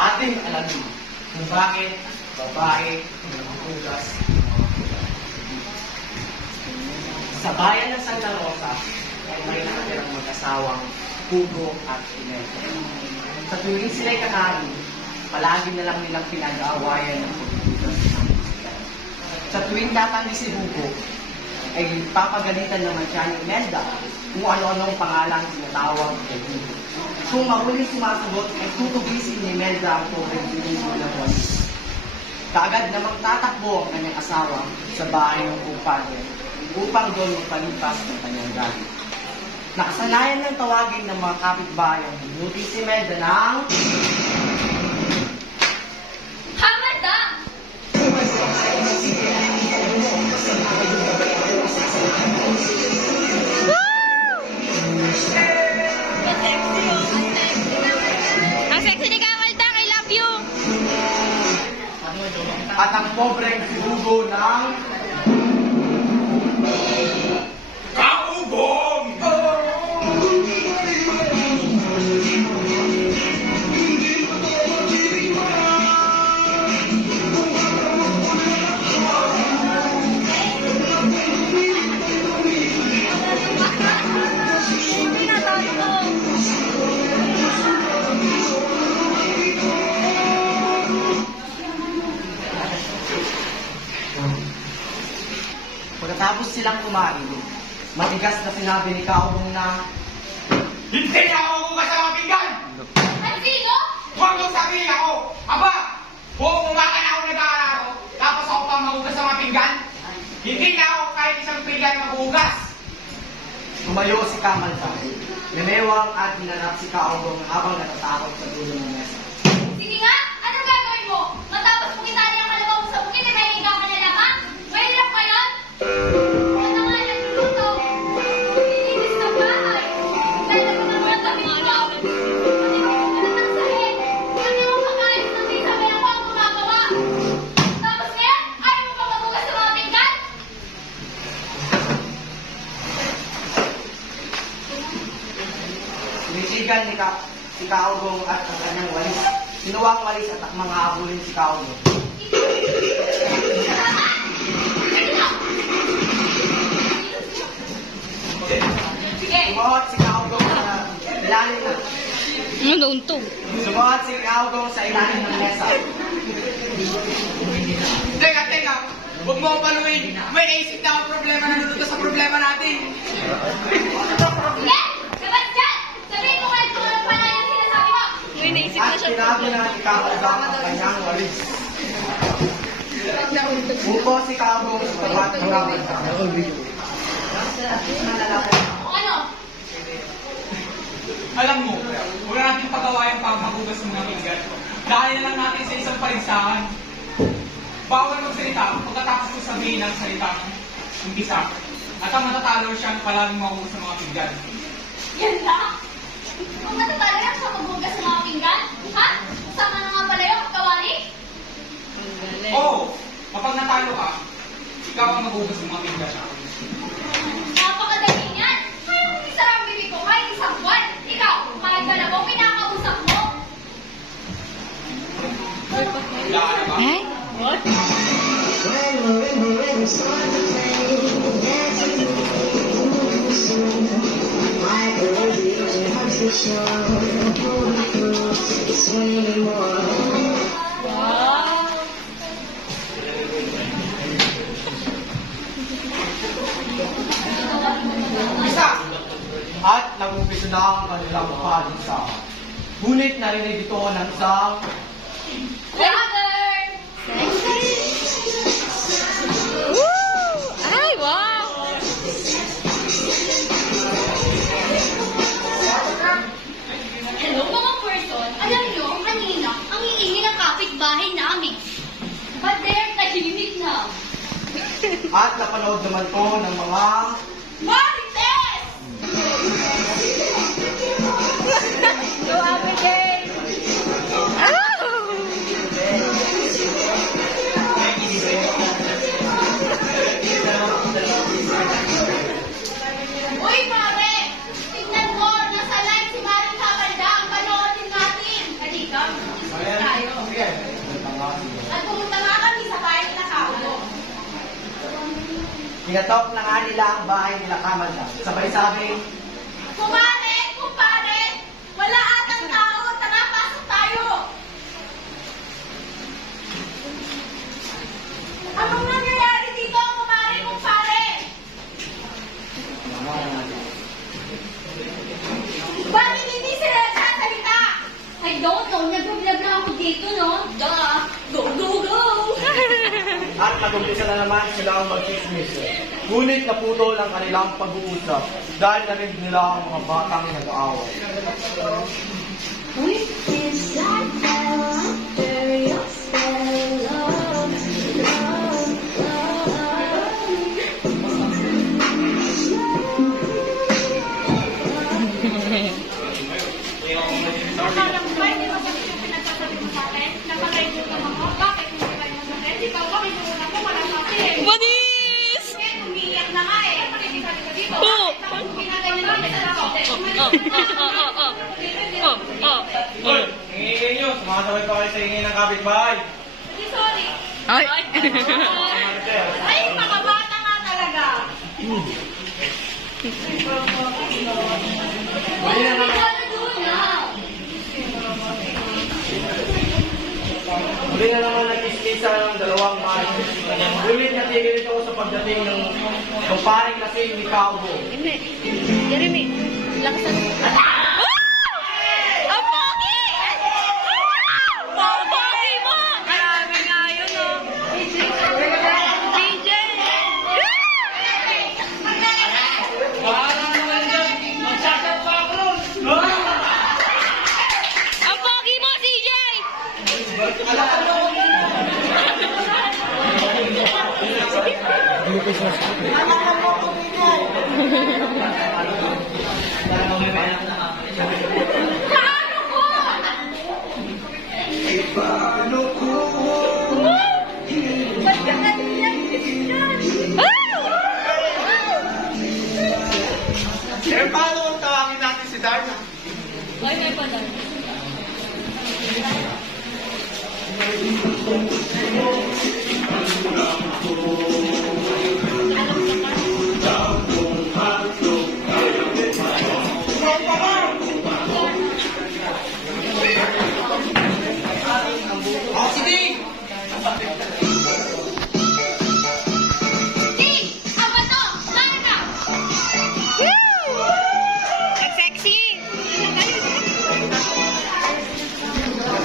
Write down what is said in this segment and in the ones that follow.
ating alamin kung bakit babae naghuhugas. Sa bayan ng Santa Rosa ay may nakatirang mag-asawang Hugo at Imelda. Sa tuwing sila'y kakain, palagi na lang nilang pinag-aawayan ng paghuhugas ng bisita. Sa tuwing tatanggi si Hugo, ay papagalitan naman siya ni Imelda kung ano-anong pangalang sinatawag kay Hugo. Kung mahuling sumasagot, ay tutugisin ni Imelda ang tubig ng walis. Kaagad namang tatakbo ang kanyang asawa sa bahay ng kumpadre upang doon magpalipas ng kanyang galit. Nakasanayan ng tawagin ng mga kapitbahay ang hinuti si Imelda ng Hamada! Ang sexy ni Kamaldang, I love you! at ang pobreng si Hugo ng Kaugong! Pagkatapos silang kumain, matigas na sinabi ni Kaugong na Hindi na ako hugas sa mga pinggan! At sino? Huwag mong sabihin ako! Aba! Buong umaga na ako nag-aalaro, tapos ako pa mahugas sa mga pinggan? Hindi na ako kahit isang pinggan maghugas! tumayo si Kamalda. Lumewang at hinanap si Kaugong habang natatakot sa dulo ng mesa. Sige nga, ano gagawin mo? Matapos mong itali ang kalabaw mo sa bukid, may higaw ka na lamang? May hirap pa yun? Ano nga nagluluto? Nilinis ng bahay. Dahil ako ng mga tabi ikaw. Pati ko yung naman sa head. Pati ako makayos ng tita, may ako ang gumagawa. Tapos ngayon, ayaw mo pa magugas sa mga pinggan? Sinisigan si Kaugong at ang kanyang walis. Sinuwang walis at mga habulin si Kaugong. Sige. Sumuot si Kaugong sa ilalim na. Ano untog? Sumuot si Kaugong sa ilalim ng mesa. Teka, teka! Huwag mo akong paluin! May naisip na akong problema na nandito sa problema natin! Sige! Dapat dyan! Sabihin mo kayo kung ano pala yung sinasabi mo! May naisip na At siya. sinabi na ni Kaugong ang kanyang walis. Upo si Kaugong sa tapat ng Kamalda. Kung ano? Alam mo, huwag na natin pagawa yung pagmagugas ng mga pinggan. Dahil na lang natin sa isang paligsahan. Bawal magsalita pagkatapos ko sabihin ng salita ng isa. At ang matatalo siyang palaging mahugas ng mga pinggan. Yan lang! Kung matatalo yan sa maghugas ng mga pinggan, ha? Kasama na nga pala yung kawali? Oo! Kapag natalo ka, ikaw ang maghugas ng mga pinggan. Napakadali niyan! Kaya kung isara ang bibig ko kahit isang buwan, ikaw, kahit dalawang pinakausap mo. Wala ka na ba? Ay? What? Wow! Isa! At nag-umpisa na ang kanilang pagisa. Ngunit narinig ito ng isang Brother! Woo! Ay, wow! Hello mga person! Alam nyo, kanina, ang iingin ng kapitbahay namin. But they're tahimik na. at napanood naman to ng mga Marites! Go Abigail! Uy, pare! Tignan mo, nasa live si Maring Kakalda. Ang panoorin natin. Halika, mag-isip tayo. Pinatok na nga nila ang bahay nila Kamalda. Sabay sabi, Kumare! Kumpare! Wala atang tao! Tara, pasok tayo! Anong nangyayari dito, kumare, kumpare? Bakit hindi sila nagsasalita? I don't know. Nag-vlog na ako dito, no? Duh! Go, go, go! at nag-umpisa na naman silang mag-chismis. Ngunit naputol ang kanilang pag-uusap dahil narinig nila ang mga batang nag-aaway. Akala mo ba, hindi mo ba yung pinagsasabi mo sa akin? Napatay mo naman ako. Bakit mo ba yung sa akin? Di ba ako, kinuuna ko, wala sa akin. Badis! Eh, umiiyak na nga eh. Pagkikita ka dito. Oh. Tapos ginagawa na namin sa ako. Hoy, hingin nyo. Sumasabay pa kayo sa hingin ng kapitbahay. Hindi, sorry. Ay! Ay, mga bata nga talaga. Muli na naman, muli na naman nag-chismisa ng dalawang maayos. Ngunit natigil ito sa pagdating ng paring lasing ni Kaubo. Hindi. Jeremy, lakasan mo. Ang pogi! Ang pogi mo! Grabe nga yun, oh. DJ! Bahala naman dyan. Magsasat pa ako ron. Ang pogi mo, CJ! Paano ko? Ba't ka naiyak? Eh, paano kung tawagin natin si Darna? Ay, may pala. Sige! Hey! Aba to! Darna! Ang sexy!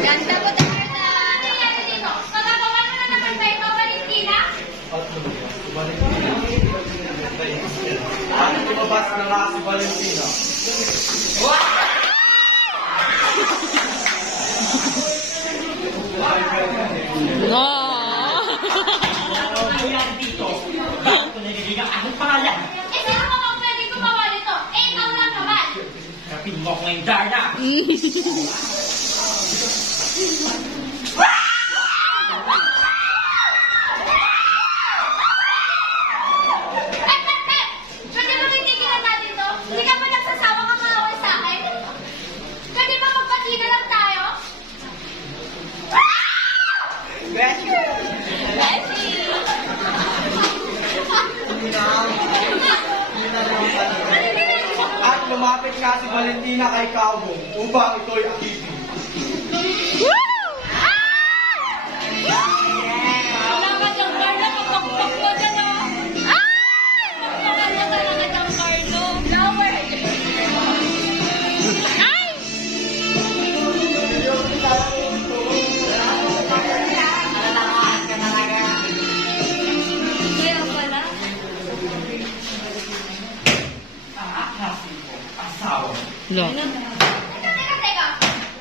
Ganda mo, Darna! Ano nangyari dito? Magagawa mo na naman ba ikaw, Valentina? At lumabas na nga si Valentina. No! Eh, sino mo bang pwede gumawa nito? Eh, ikaw lang naman! Kapin mo ko ngayon, Darna. Pwede ba nagtigilan natin to? Hindi ka ba nagsasawa kang maaway sa akin? Pwede ba magpati na lang tayo? At lumapit nga si Valentina kay Kaubo upang ito'y akibin. Wala ka dyan, Carlo. Kapag-pag mo dyan, oh. Wala ka talaga dyan, Carlo. Flower. Kaya pala. Asawa. No. Teka.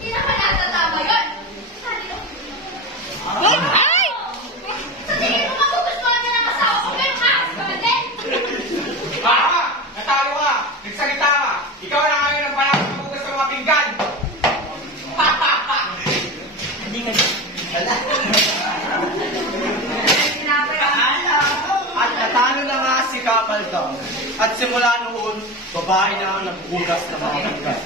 Hindi na pala tatama yun. Ay! Sa tingin mo magugustuhan na ng asawa ko, pero ahas ka ba din? Natalo ka! Nagsalita ka! Ikaw na ngayon ang pala magugas sa mga pinggan! At natalo na nga si Kamalda. At simula noon, babae na ang nagbugas ng mga pinggan.